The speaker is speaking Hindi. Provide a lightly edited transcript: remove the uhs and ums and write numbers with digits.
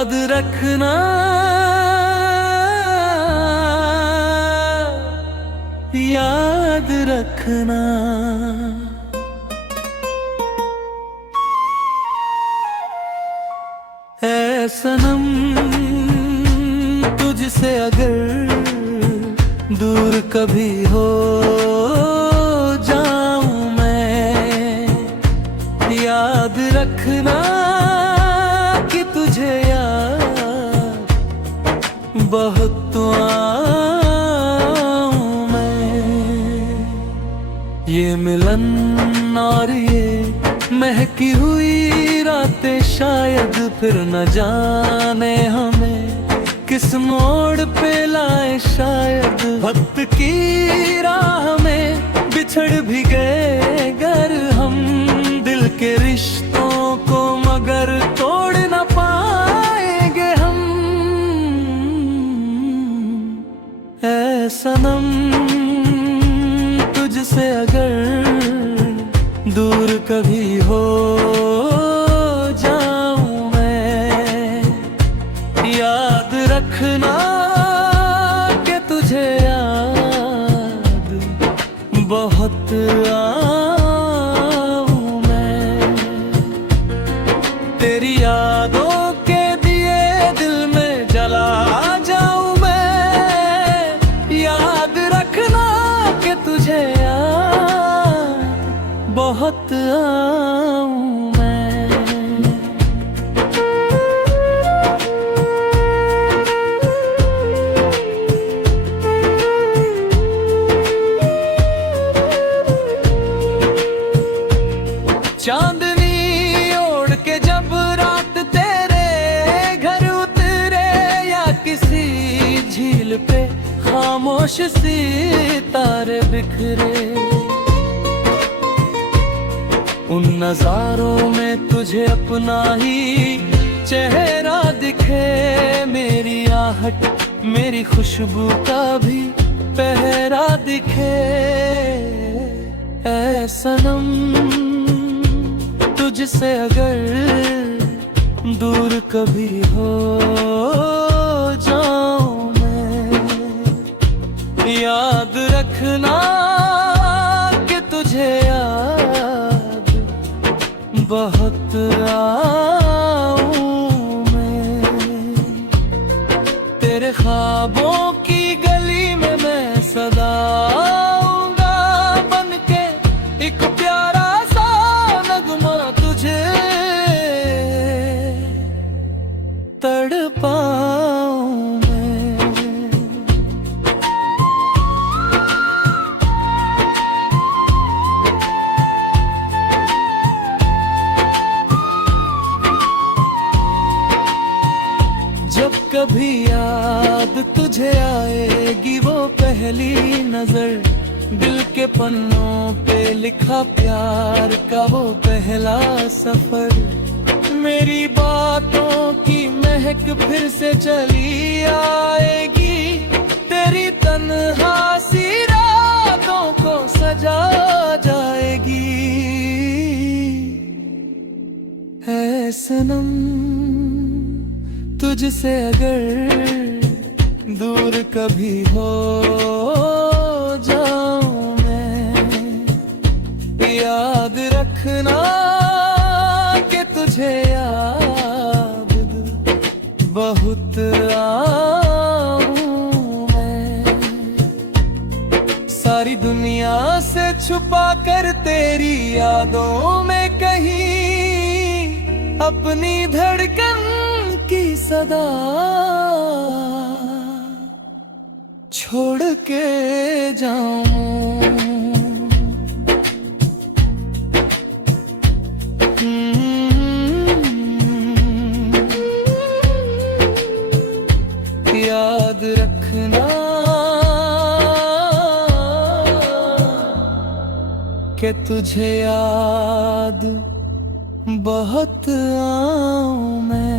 याद रखना, याद रखना। ऐ सनम तुझसे अगर दूर कभी हो जाऊं मैं, याद रखना कि तुझे याद बहुत आऊं मैं। ये मिलन और ये महकी हुई रातें शायद फिर न जाने हमें किस मोड़ पे लाए, शायद वक्त की राह में बिछड़ भी गए गर हम दिल के रिश्तों को, मगर तोड़ न पाएंगे हम। ऐ सनम तुझसे अगर दूर कभी हो जाऊं मैं, याद रखना कि तुझे याद बहुत आऊं मैं। तेरी यादों के दिए दिल में जला जाऊं मैं, याद रखना कि तुझे याद बहुत आऊं मैं। चांदनी ओढ़ के जब रात तेरे घर उतरे, या किसी झील पे खामोश सितारे बिखरे, उन नजारों में तुझे अपना ही चेहरा दिखे, मेरी आहट मेरी खुशबू का भी पहरा दिखे। ऐ सनम तुझसे अगर दूर कभी हो जाऊं मैं, याद रखना कि तुझे याद बहुत आऊं मैं। तेरे ख्वाबों की गली में मैं सदा आऊंगा बनके एक प्यारा सा नगमा, तुझे तड़पाऊं मैं। जब कभी याद तुझे आएगी वो पहली नजर, दिल के पन्नों पे लिखा प्यार का वो पहला सफर, मेरी बातों की महक फिर से चली आएगी, तेरी तन्हा सी रातों को सजा जाएगी। है सनम तुझसे अगर दूर कभी हो जाऊं मैं, याद रखना कि तुझे याद बहुत आऊं मैं। सारी दुनिया से छुपा कर तेरी यादों में कहीं अपनी धड़कन की सदा छोड़ के जाऊं। याद रखना कि तुझे याद बहुत आऊं मैं।